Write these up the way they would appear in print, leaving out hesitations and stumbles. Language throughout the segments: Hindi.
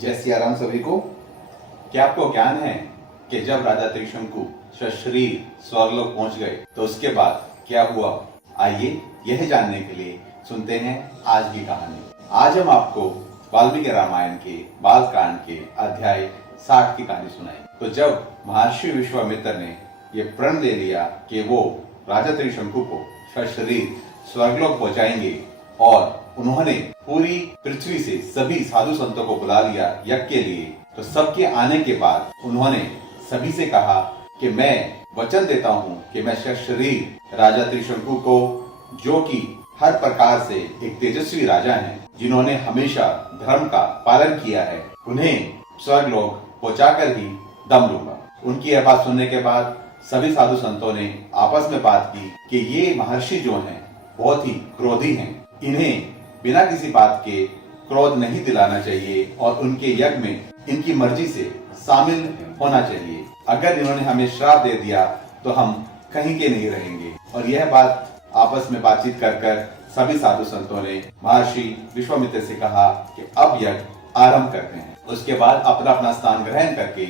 जय सिया राम सभी को। क्या आपको ज्ञान है कि जब राजा त्रिशंकु सशरीर स्वर्गलोक पहुंच गए तो उसके बाद क्या हुआ? आइए यह जानने के लिए सुनते हैं आज की कहानी। आज हम आपको वाल्मीकि रामायण के बालकांड के अध्याय 60 की कहानी सुनाई। तो जब महर्षि विश्वामित्र ने ये प्रण ले लिया कि वो राजा त्रिशंकु को सशरीर स्वर्गलोक पहुंचाएंगे और उन्होंने पूरी पृथ्वी से सभी साधु संतों को बुला लिया यज्ञ के लिए, तो सबके आने के बाद उन्होंने सभी से कहा कि मैं वचन देता हूँ कि मैं सशरीर राजा त्रिशंकु को, जो कि हर प्रकार से एक तेजस्वी राजा हैं, जिन्होंने हमेशा धर्म का पालन किया है, उन्हें स्वर्गलोक पहुंचाकर ही दम लूंगा। उनकी यह बात सुनने के बाद सभी साधु संतों ने आपस में बात की कि ये महर्षि जो हैं बहुत ही क्रोधी हैं, इन्हें बिना किसी बात के क्रोध नहीं दिलाना चाहिए और उनके यज्ञ में इनकी मर्जी से शामिल होना चाहिए। अगर इन्होंने हमें श्राप दे दिया तो हम कहीं के नहीं रहेंगे। और यह बात आपस में बातचीत कर सभी साधु संतों ने महर्षि विश्वामित्र से कहा कि अब यज्ञ आरंभ करते हैं। उसके बाद अपना अपना स्थान ग्रहण करके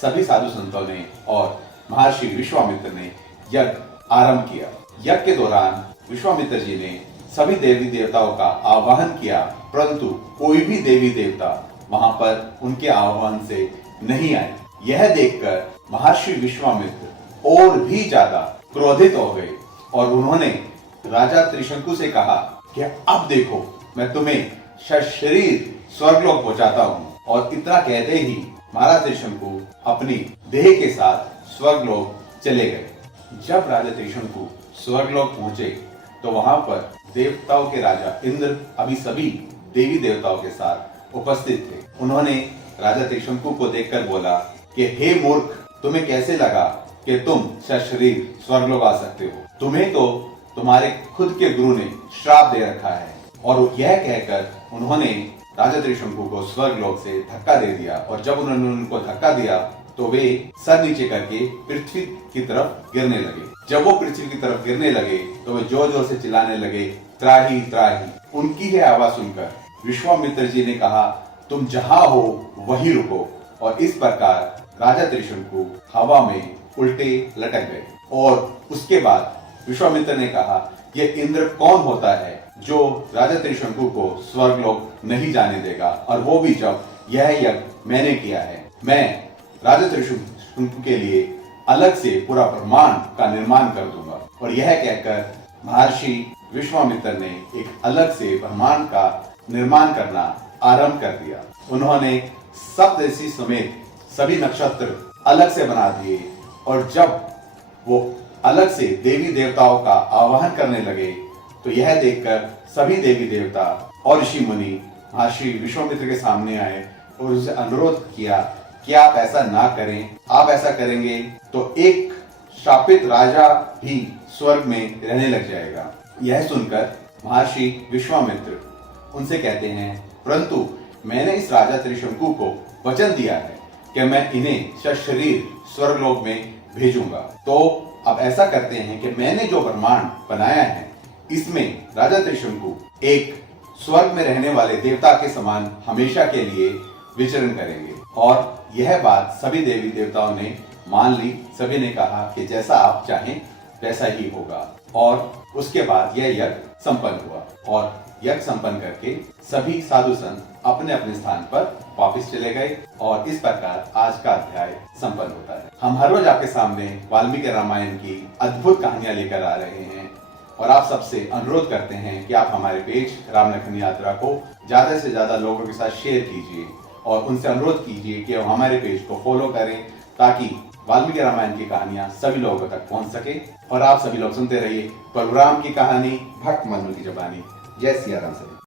सभी साधु संतों ने और महर्षि विश्वामित्र ने यज्ञ आरंभ किया। यज्ञ के दौरान विश्वामित्र जी ने सभी देवी देवताओं का आवाहन किया, परंतु कोई भी देवी देवता वहां पर उनके आह्वान से नहीं आए। यह देखकर महर्षि विश्वामित्र और भी ज्यादा क्रोधित हो गए और उन्होंने राजा त्रिशंकु से कहा कि अब देखो मैं तुम्हें सशरीर स्वर्गलोक पहुंचाता हूँ। और इतना कहते ही महाराज त्रिशंकु अपनी देह के साथ स्वर्गलोक चले गए। जब राजा त्रिशंकु स्वर्गलोक पहुंचे तो वहां पर देवताओं के राजा इंद्र अभी सभी देवी देवताओं के साथ उपस्थित थे। उन्होंने राजा त्रिशंकु को देखकर बोला कि हे मूर्ख, तुम्हें कैसे लगा कि तुम सशरीर स्वर्गलोक आ सकते हो? तुम्हें तो तुम्हारे खुद के गुरु ने श्राप दे रखा है। और यह कहकर उन्होंने राजा त्रिशंकु को स्वर्गलोक से धक्का दे दिया। और जब उन्होंने उनको धक्का दिया तो वे सर नीचे करके पृथ्वी की तरफ गिरने लगे। जब वो पृथ्वी की तरफ गिरने लगे तो वे जोर जोर से चिल्लाने लगे, त्राही त्राही। उनकी यह आवाज सुनकर विश्वामित्र जी ने कहा, तुम जहां हो वहीं रुको। और इस प्रकार राजा त्रिशंकु हवा में उल्टे लटक गए। और उसके बाद विश्वामित्र ने कहा, ये इंद्र कौन होता है जो राजा त्रिशंकु को स्वर्गलोक नहीं जाने देगा, और वो भी जब यह यज्ञ मैंने किया है। मैं राजा त्रिशंकु के लिए अलग से पूरा ब्रह्मांड का निर्माण कर दूंगा। और यह कहकर महर्षि विश्वामित्र ने एक अलग से ब्रह्मांड का निर्माण करना आरंभ कर दिया। उन्होंने सप्तऋषि समेत सभी नक्षत्र अलग से बना दिए। और जब वो अलग से देवी देवताओं का आवाहन करने लगे तो यह देखकर सभी देवी देवता और ऋषि मुनि महर्षि विश्वामित्र के सामने आए और उनसे अनुरोध किया कि आप ऐसा ना करें। आप ऐसा करेंगे तो एक शापित राजा भी स्वर्ग में रहने लग जाएगा। यह सुनकर महर्षि विश्वामित्र उनसे कहते हैं, परंतु मैंने इस राजा त्रिशंकु को वचन दिया है कि मैं इन्हें सशरीर स्वर्गलोक में भेजूंगा। तो अब ऐसा करते हैं कि मैंने जो ब्रह्मांड बनाया है इसमें राजा त्रिशंकु एक स्वर्ग में रहने वाले देवता के समान हमेशा के लिए विचरण करेंगे। और यह बात सभी देवी देवताओं ने मान ली। सभी ने कहा कि जैसा आप चाहें वैसा ही होगा। और उसके बाद यह यज्ञ संपन्न हुआ। और यज्ञ संपन्न करके सभी साधु संत अपने अपने स्थान पर वापस चले गए। और इस प्रकार आज का अध्याय संपन्न होता है। हम हर रोज आपके सामने वाल्मीकि रामायण की अद्भुत कहानियां लेकर आ रहे हैं और आप सबसे अनुरोध करते हैं कि आप हमारे पेज राम लखन यात्रा को ज्यादा से ज्यादा लोगों के साथ शेयर कीजिए और उनसे अनुरोध कीजिए कि वो हमारे पेज को फॉलो करें, ताकि वाल्मीकि रामायण की कहानियां सभी लोगों तक पहुंच सके। और आप सभी लोग सुनते रहिए परशुराम की कहानी भक्त मनु की जबानी। जय सिया राम सभी।